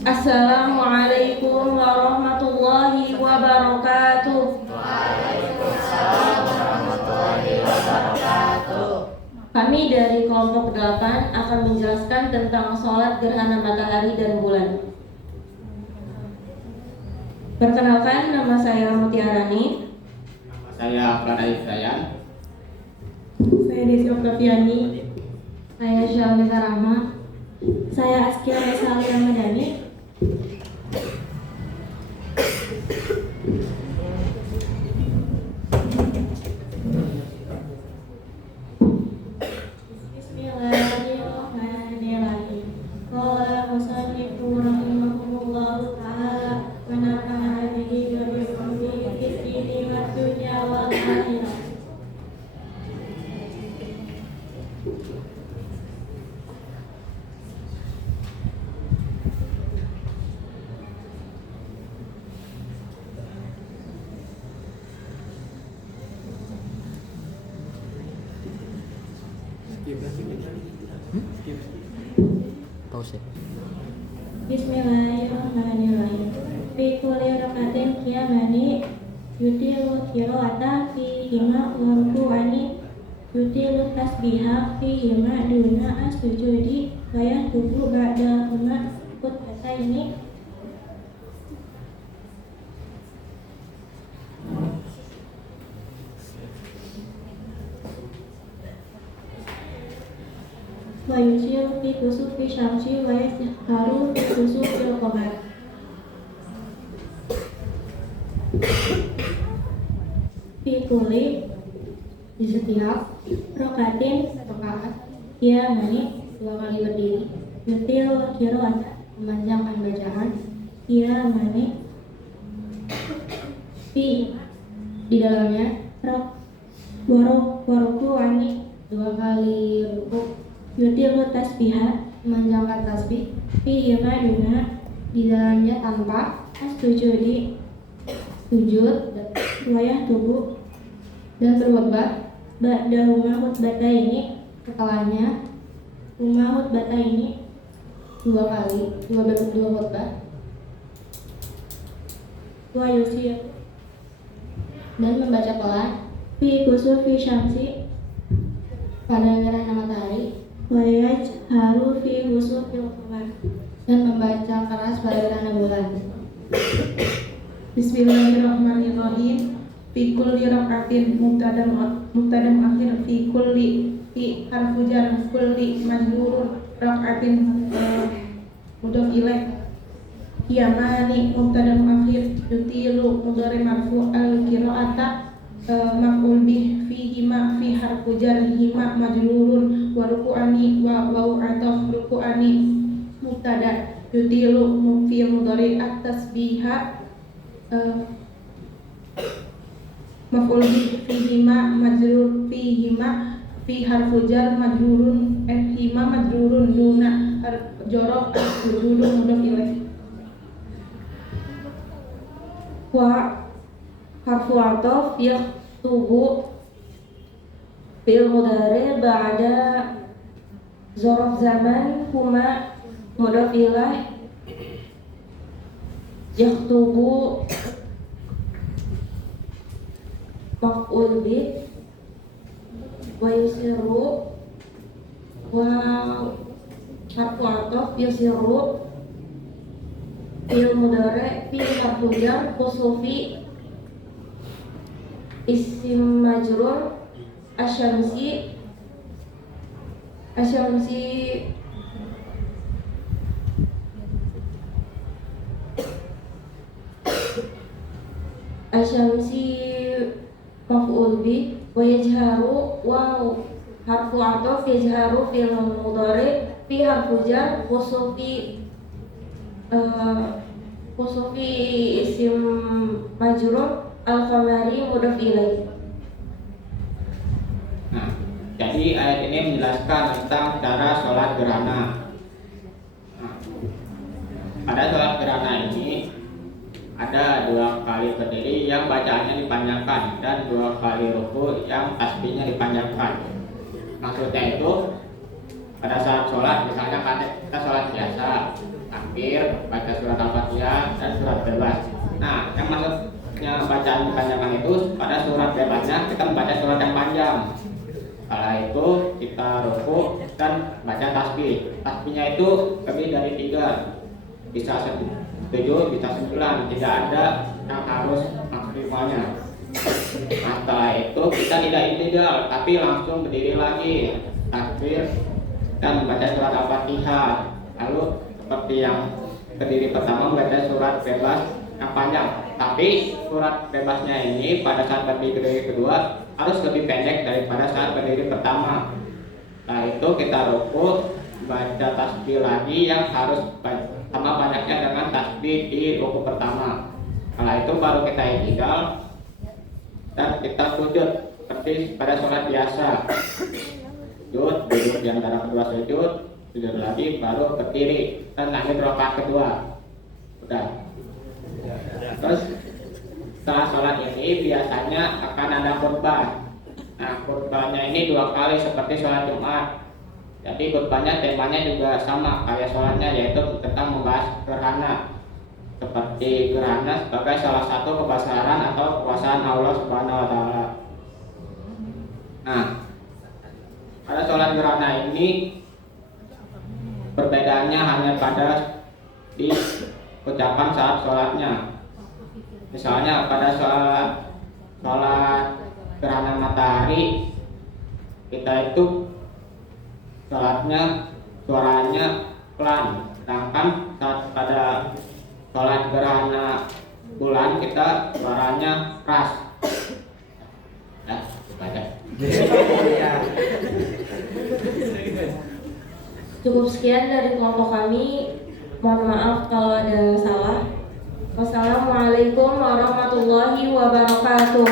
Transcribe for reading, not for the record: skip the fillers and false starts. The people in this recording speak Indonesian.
Assalamualaikum warahmatullahi wabarakatuh. Waalaikumsalam warahmatullahi wabarakatuh. Kami dari kelompok 8 akan menjelaskan tentang sholat gerhana matahari dan bulan. Perkenalkan, nama saya Mutiarani. Saya Pradai Hidayat. Saya Desi Oktaviani. Saya Syalmita Rahma. Saya Askia Resalia Madani. Bismillahirrahmanirrahim. Qala musannifu rahimahullahu ta'ala wa nafa'ana bihi wa bi ulumi fid-dini wad dunya wal akhirah. Pause. Bismillahirrahmanirrahim. Fi kulli rakatin qiyamani yutilu qira'ata fihima wa ruku'ani yutilu tasbiha fihima duna as-sujudi wa yahdubu ba'dahuma khutbataini. Wa yusiru fi kusufi syamsi wa yasharu fi kusufil qamar. Fi kulli, di setiap rokatin rakaat ia mani 2 kali berdiri, yutil qiraat memanjangkan bacaan, ia mani fi di dalamnya waruku ani 2 kali ruku, yutilu tasbihah memanjangkan tasbih, fi duna di dalamnya tanpa as-sujudi sujud, wayah tubuh dan berkhutbah ba'dahuma khutbataini setelahnya khutbataini 2 kali, 2 khutbah, wa yusir dan membaca pelan fi kusufi syamsi pada gerhana matahari, wa yajharu fi kusufil qamar dan membaca keras pada gerhana bulan. Bismillahirrahmanirrahim. Fi kulli rakatin mubtada'un akhir fi kulli fi harfu jar kulli majrurun rakatin mudhaf ilaih. Qiyamani mubtada'un akhir yutilu mudhari marfu al qira'ata maf'ul bih fihima fi harfu jar hima majrurun wa ruku'ani wa wau ataf ruku'ani mubtada yutilu fi mudhari at-tasbiha maf'ul bih fihima majrur fihima fi harfu jar majrurun hima majrurun duna jorof as-sujudu mudhaf ilaih. Wa harfu ataf yaktubu fil mudhari ba'da zorof zaman huma mudhaf ilaih. Yaktubu maf'ul bih wa yusiru wa harfu ataf yusiru fil mudhari fi harfu jar kusufi isim majrur asyamsi maf'ul bih wa yajharu wa harfu ataf yajharu fil mudhari fi harfu jar kusufi isim majrur al-qamari mudhaf ilaih. Nah, jadi ayat ini menjelaskan tentang cara sholat gerhana. Nah, pada sholat gerhana ini ada 2 kali berdiri yang bacaannya dipanjangkan dan 2 kali ruku yang tasbihnya dipanjangkan. Maksudnya itu pada saat sholat, misalnya kita sholat biasa, takbir, baca surat Al-Fatihah dan surat bebas. Nah, yang maksudnya bacaan kepanjangan itu pada surat bebasnya kita membaca surat yang panjang. Setelah itu kita ruku dan baca tasbih. Tasbihnya itu lebih dari 3, bisa 7, bisa 9, tidak ada yang harus maksimalnya. Nah, setelah itu kita tidak intidal, tapi langsung berdiri lagi, takbir dan membaca surat Al-Fatihah. Lalu seperti yang berdiri pertama membaca surat bebas yang panjang, tapi surat bebasnya ini pada saat berdiri kedua harus lebih pendek daripada saat berdiri pertama. Nah, itu kita ruku, baca tasbih lagi yang harus sama banyaknya dengan tasbih di ruku pertama. Setelah itu baru kita i'tidal dan kita sujud seperti pada sholat biasa. Sujud, duduk di antara kedua sujud lagi, baru berdiri dan lanjut rakaat kedua. Udah. Terus setelah sholat ini biasanya akan ada khutbah. Nah, khutbahnya ini 2 kali seperti sholat Jumat. Jadi khutbahnya temanya juga sama kayak sholatnya, yaitu tentang membahas gerhana, seperti gerhana sebagai salah satu kebesaran atau kekuasaan Allah Subhanahu wa Ta'ala. Nah, pada sholat gerhana ini perbedaannya hanya pada di ucapan saat sholatnya. Misalnya pada sholat gerhana matahari kita itu sholatnya suaranya pelan, sedangkan saat pada sholat gerhana bulan kita suaranya keras. Ya, baca. Cukup sekian dari kelompok kami. Mohon maaf kalau ada salah. Wassalamualaikum warahmatullahi wabarakatuh.